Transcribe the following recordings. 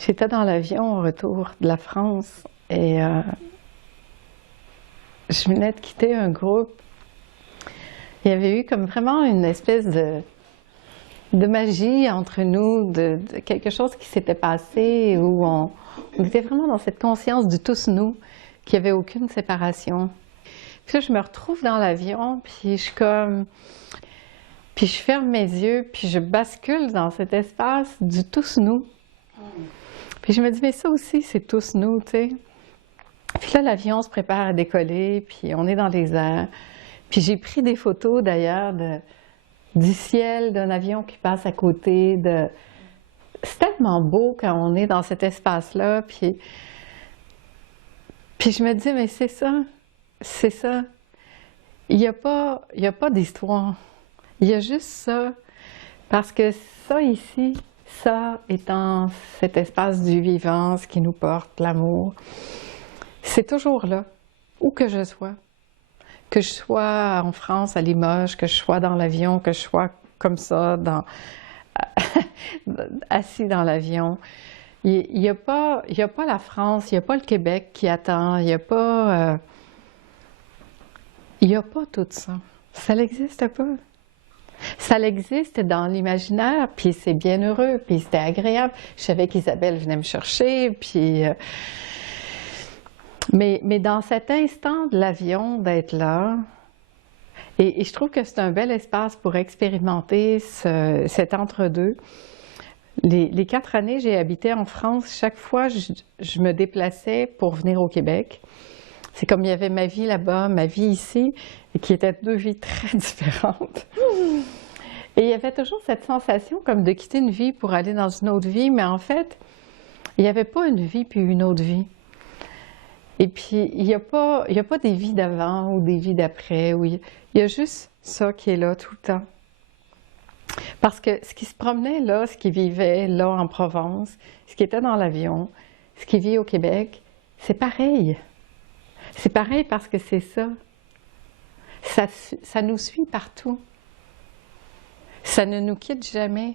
J'étais dans l'avion au retour de la France et je venais de quitter un groupe. Il y avait eu comme vraiment une espèce de magie entre nous, de quelque chose qui s'était passé où on était vraiment dans cette conscience du tous nous, qu'il n'y avait aucune séparation. Puis là, je me retrouve dans l'avion, puis je suis comme... Puis je ferme mes yeux, puis je bascule dans cet espace du tous nous. Puis je me dis, mais ça aussi, c'est tous nous, tu sais. Puis là, l'avion se prépare à décoller, puis on est dans les airs. Puis j'ai pris des photos d'ailleurs du ciel, d'un avion qui passe à côté. C'est tellement beau quand on est dans cet espace-là. Puis je me dis, mais c'est ça, c'est ça. Il n'y a pas d'histoire. Il y a juste ça. Parce que ça ici, ça étant cet espace du vivant, ce qui nous porte, l'amour, c'est toujours là, où que je sois. Que je sois en France, à Limoges, que je sois dans l'avion, que je sois comme ça, assis dans l'avion. Il n'y a pas la France, il n'y a pas le Québec qui attend, il n'y a pas tout ça. Ça n'existe pas. Ça existe dans l'imaginaire, puis c'est bien heureux, puis c'était agréable. Je savais qu'Isabelle venait me chercher, puis... Mais dans cet instant de l'avion, d'être là, et je trouve que c'est un bel espace pour expérimenter cet entre-deux. Les 4 années, j'ai habité en France. Chaque fois, je me déplaçais pour venir au Québec. C'est comme il y avait ma vie là-bas, ma vie ici, et qui étaient 2 vies très différentes. Et il y avait toujours cette sensation comme de quitter une vie pour aller dans une autre vie, mais en fait, il n'y avait pas une vie puis une autre vie. Et puis, il n'y a pas des vies d'avant ou des vies d'après. Il y a juste ça qui est là tout le temps. Parce que ce qui se promenait là, ce qui vivait là en Provence, ce qui était dans l'avion, ce qui vit au Québec, c'est pareil. C'est pareil parce que c'est ça. Ça nous suit partout. Ça ne nous quitte jamais.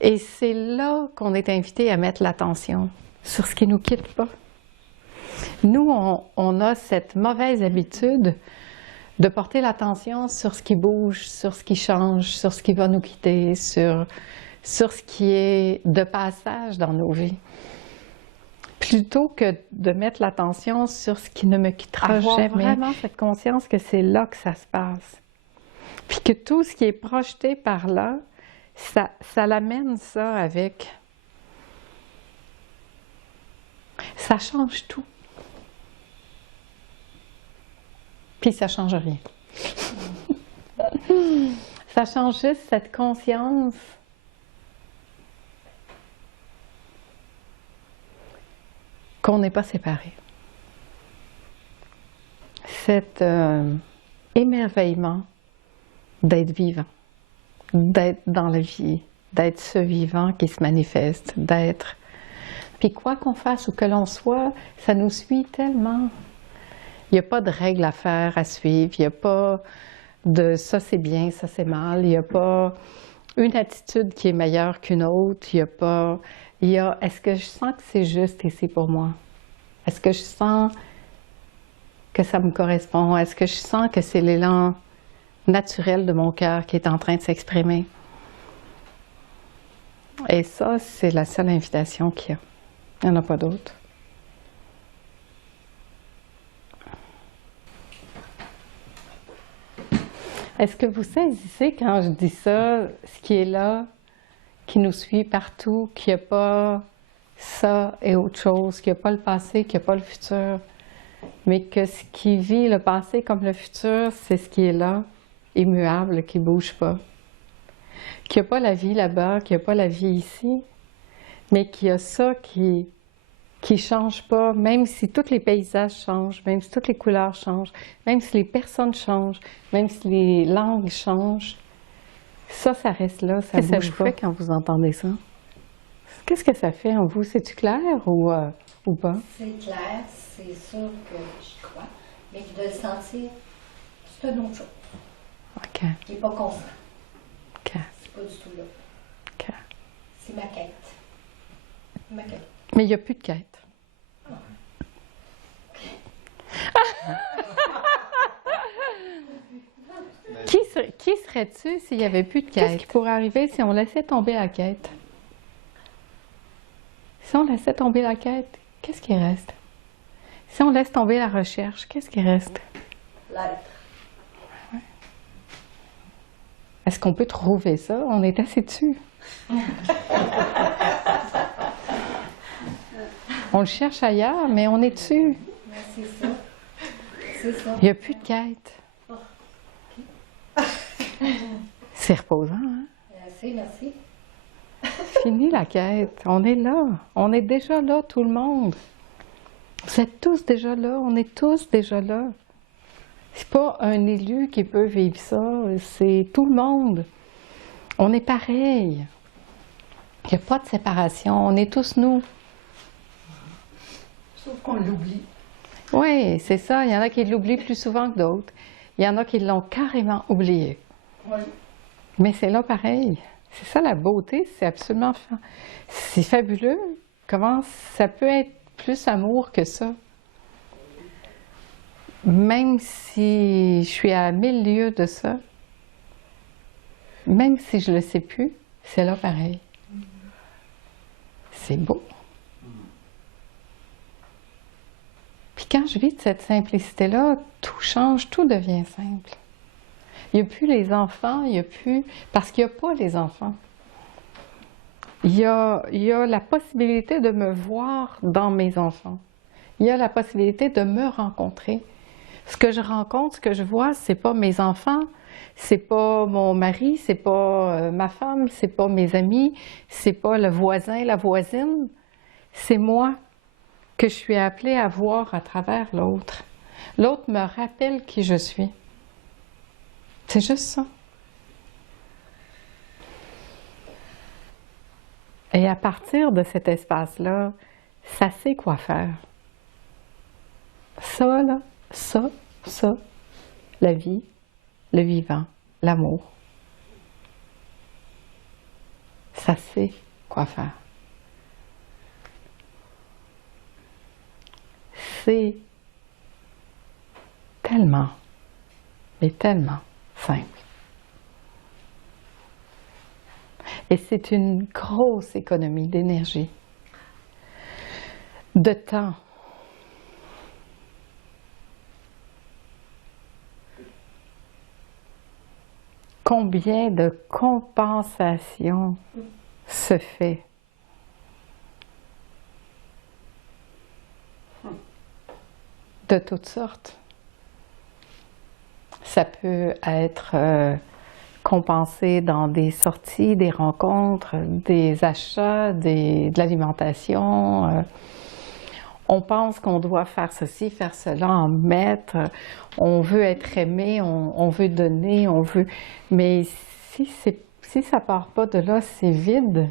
Et c'est là qu'on est invité à mettre l'attention sur ce qui ne nous quitte pas. Nous, on a cette mauvaise habitude de porter l'attention sur ce qui bouge, sur ce qui change, sur ce qui va nous quitter, sur ce qui est de passage dans nos vies. Plutôt que de mettre l'attention sur ce qui ne me quittera jamais. Avoir vraiment cette conscience que c'est là que ça se passe. Puis que tout ce qui est projeté par là, ça l'amène ça avec. Ça change tout. Puis ça ne change rien. Ça change juste cette conscience qu'on n'est pas séparés. Cet émerveillement d'être vivant, d'être dans la vie, d'être ce vivant qui se manifeste, d'être... Puis quoi qu'on fasse ou que l'on soit, ça nous suit tellement. Il n'y a pas de règles à faire, à suivre, il n'y a pas de ça c'est bien, ça c'est mal, il n'y a pas une attitude qui est meilleure qu'une autre, il n'y a pas... est-ce que je sens que c'est juste et c'est pour moi? Est-ce que je sens que ça me correspond? Est-ce que je sens que c'est l'élan naturel de mon cœur qui est en train de s'exprimer? Et ça, c'est la seule invitation qu'il y a. Il n'y en a pas d'autre. Est-ce que vous saisissez quand je dis ça, ce qui est là, qui nous suit partout, qu'il n'y a pas ça et autre chose, qu'il n'y a pas le passé, qu'il n'y a pas le futur, mais que ce qui vit le passé comme le futur, c'est ce qui est là, immuable, qui ne bouge pas. Qu'il n'y a pas la vie là-bas, qu'il n'y a pas la vie ici, mais qu'il y a ça qui ne change pas, même si tous les paysages changent, même si toutes les couleurs changent, même si les personnes changent, même si les langues changent. Ça reste là, ça bouge pas. Qu'est-ce que ça vous fait quand vous entendez ça? Qu'est-ce que ça fait en vous? C'est-tu clair ou pas? C'est clair, c'est sûr que j'y crois, mais de le sentir, c'est une autre chose. OK. Qui n'est pas constant. OK. C'est pas du tout là. OK. C'est ma quête. Ma quête. Mais il n'y a plus de quête. Qui serais-tu s'il n'y avait plus de quête? Qu'est-ce qui pourrait arriver si on laissait tomber la quête? Si on laissait tomber la quête, qu'est-ce qui reste? Si on laisse tomber la recherche, qu'est-ce qui reste? L'être. Est-ce qu'on peut trouver ça? On est assez dessus. On le cherche ailleurs, mais on est dessus. Mais c'est ça. C'est ça. Il n'y a plus de quête. C'est reposant, hein? Merci, merci. Fini la quête. On est là. On est déjà là, tout le monde. Vous êtes tous déjà là. On est tous déjà là. C'est pas un élu qui peut vivre ça. C'est tout le monde. On est pareil. Il n'y a pas de séparation. On est tous nous. Sauf qu'on l'oublie. Oui, c'est ça. Il y en a qui l'oublient plus souvent que d'autres. Il y en a qui l'ont carrément oublié. Oui. Mais c'est là pareil. C'est ça la beauté, c'est absolument c'est fabuleux. Comment ça peut être plus amour que ça? Même si je suis à 1000 lieues de ça, même si je ne le sais plus, c'est là pareil. C'est beau. Puis quand je vis de cette simplicité-là, tout change, tout devient simple. Il n'y a plus les enfants, il n'y a plus... Parce qu'il n'y a pas les enfants. Il y a la possibilité de me voir dans mes enfants. Il y a la possibilité de me rencontrer. Ce que je rencontre, ce que je vois, c'est pas mes enfants, c'est pas mon mari, c'est pas ma femme, c'est pas mes amis, c'est pas le voisin, la voisine. C'est moi que je suis appelée à voir à travers l'autre. L'autre me rappelle qui je suis. C'est juste ça. Et à partir de cet espace-là, ça sait quoi faire. Ça, là, ça, la vie, le vivant, l'amour. Ça sait quoi faire. C'est tellement, mais tellement simple. Et c'est une grosse économie d'énergie, de temps. Combien de compensation se fait? De toutes sortes. Ça peut être compensé dans des sorties, des rencontres, des achats, de l'alimentation. On pense qu'on doit faire ceci, faire cela, en mettre. On veut être aimé, on veut donner, on veut... Mais si ça ne part pas de là, c'est vide.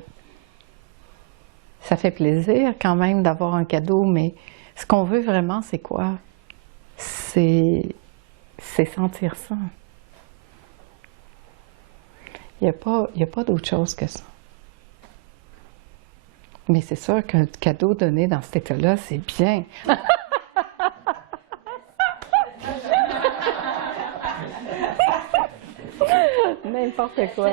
Ça fait plaisir quand même d'avoir un cadeau, mais ce qu'on veut vraiment, c'est quoi? C'est sentir ça. Il n'y a pas d'autre chose que ça. Mais c'est sûr qu'un cadeau donné dans cet état-là, c'est bien. N'importe quoi.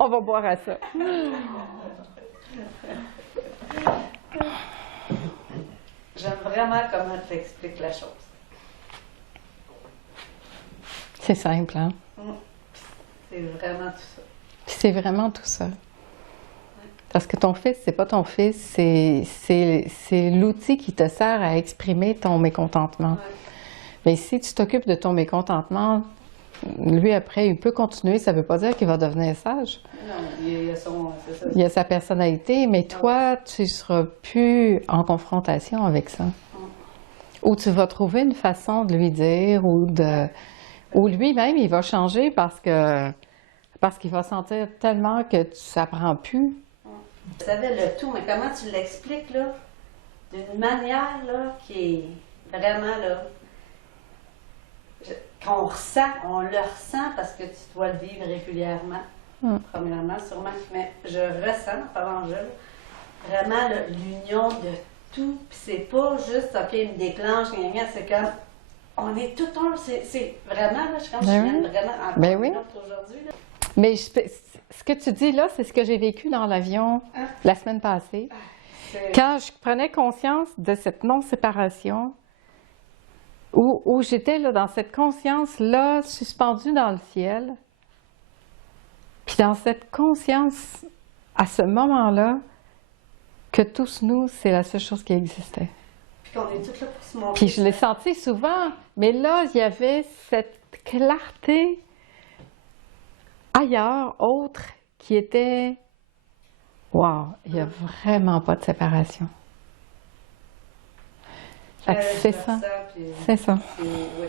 On va boire à ça. J'aime vraiment comment tu expliques la chose. C'est simple, hein? C'est vraiment tout ça. Puis c'est vraiment tout ça. Parce que ton fils, c'est pas ton fils, c'est l'outil qui te sert à exprimer ton mécontentement. Ouais. Mais si tu t'occupes de ton mécontentement, lui, après, il peut continuer. Ça ne veut pas dire qu'il va devenir sage. Non, il a son... c'est ça. Il a sa personnalité, mais toi, tu ne seras plus en confrontation avec ça. Ou tu vas trouver une façon de lui dire, ou lui-même, il va changer parce qu'il va sentir tellement que ça ne prend plus. Tu savais le tout, mais comment tu l'expliques, là? D'une manière, là, qui est vraiment, là... qu'on ressent, on le ressent parce que tu dois le vivre régulièrement. Premièrement, sûrement, mais je ressens, en parlant de jeu, vraiment l'union de tout. Puis c'est pas juste, OK, il me déclenche, c'est comme, on est tout un, c'est vraiment, là, je pense que je viens vraiment en aujourd'hui. Là. Mais ce que tu dis là, c'est ce que j'ai vécu dans l'avion la semaine passée. Quand je prenais conscience de cette non-séparation, où j'étais là, dans cette conscience-là, suspendue dans le ciel, puis dans cette conscience, à ce moment-là, que tous nous, c'est la seule chose qui existait. Puis qu'on est tous là pour se montrer. Puis je l'ai senti souvent, mais là, il y avait cette clarté ailleurs, autre, qui était « Wow, il n'y a vraiment pas de séparation. » C'est ça. C'est ça. Ouais.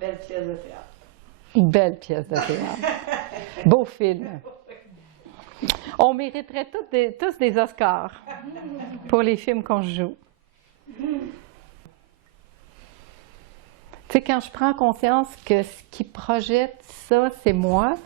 Belle pièce de théâtre. Belle pièce de théâtre. Beau film. On mériterait tous des Oscars pour les films qu'on joue. Tu sais, quand je prends conscience que ce qui projette ça, c'est moi,